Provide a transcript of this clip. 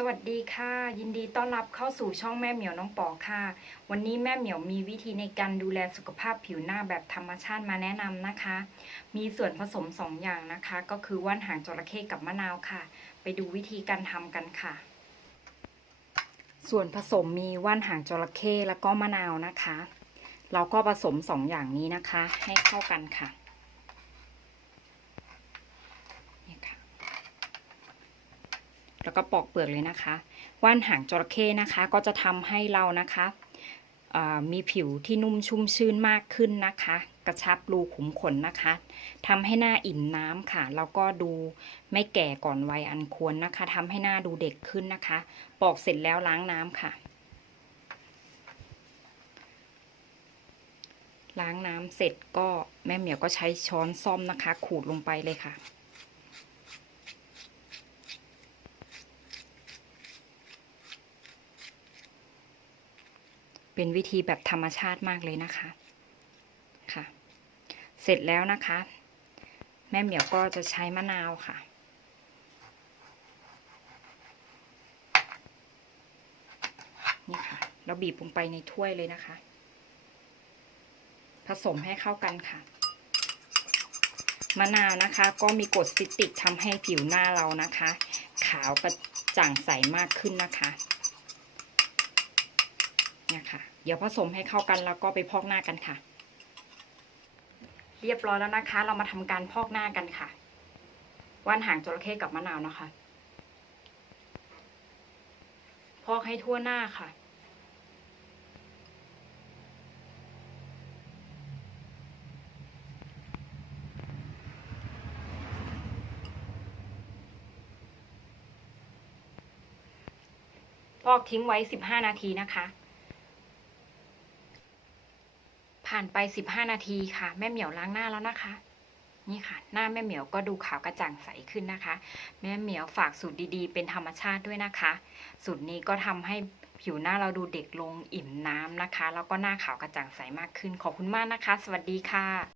สวัสดีค่ะ ยินดีต้อนรับเข้าสู่ช่องแม่เหมียวน้องปอค่ะ วันนี้แม่เหมียวมีวิธีในการดูแลสุขภาพผิวหน้าแบบธรรมชาติมาแนะนำนะคะ มีส่วนผสม2ออย่างนะคะ ก็คือว่านหางจระเข้กับมะนาวค่ะ ไปดูวิธีการทำกันค่ะ ส่วนผสมมีว่านหางจระเข้แล้วก็มะนาวนะคะ เราก็ผสม2อย่างนี้นะคะ ให้เข้ากันค่ะนี่ค่ะ แล้วก็ปอกเปลือกเลยนะคะ ว่านหางจระเข้นะคะก็จะทำให้เรานะคะมีผิวที่นุ่มชุ่มชื่นมากขึ้นนะคะ กระชับรูขุมขนนะคะทำให้หน้าอิ่มน้ำค่ะแล้วก็ดูไม่แก่ก่อนวัยอันควรนะคะทำให้หน้าดูเด็กขึ้นนะคะ ปอกเสร็จแล้วล้างน้ำค่ะ ล้างน้ำเสร็จก็แม่เหมียวก็ใช้ช้อนซ่อมนะคะ ขูดลงไปเลยค่ะ เป็นวิธีแบบธรรมชาติมากเลยนะคะค่ะ เสร็จแล้วนะคะ แม่เหมียวก็จะใช้มะนาวค่ะ นี่ค่ะ เราบีบลงไปในถ้วยเลยนะคะ ผสมให้เข้ากันค่ะมะนาวนะคะ ก็มีกรดซิตริกทำให้ผิวหน้าเรานะคะ ขาวกระจ่างใสมากขึ้นนะคะ เนี่ยค่ะ เดี๋ยวผสมให้เข้ากันแล้วก็ไปพอกหน้ากันค่ะ เรียบร้อยแล้วนะคะ เรามาทำการพอกหน้ากันค่ะว่านหางจระเข้กับมะนาวนะคะ พอกให้ทั่วหน้าค่ะพอกทิ้งไว้ 15 นาทีนะคะ ผ่านไป15นาทีค่ะ แม่เหมียวล้างหน้าแล้วนะคะ นี่ค่ะ หน้าแม่เหมียวก็ดูขาวกระจ่างใสขึ้นนะคะ แม่เหมียวฝากสูตรดีๆ เป็นธรรมชาติด้วยนะคะ สูตรนี้ก็ทำให้ผิวหน้าเราดูเด็กลงอิ่มน้ำนะคะ แล้วก็หน้าขาวกระจ่างใสมากขึ้น ขอบคุณมากนะคะ สวัสดีค่ะ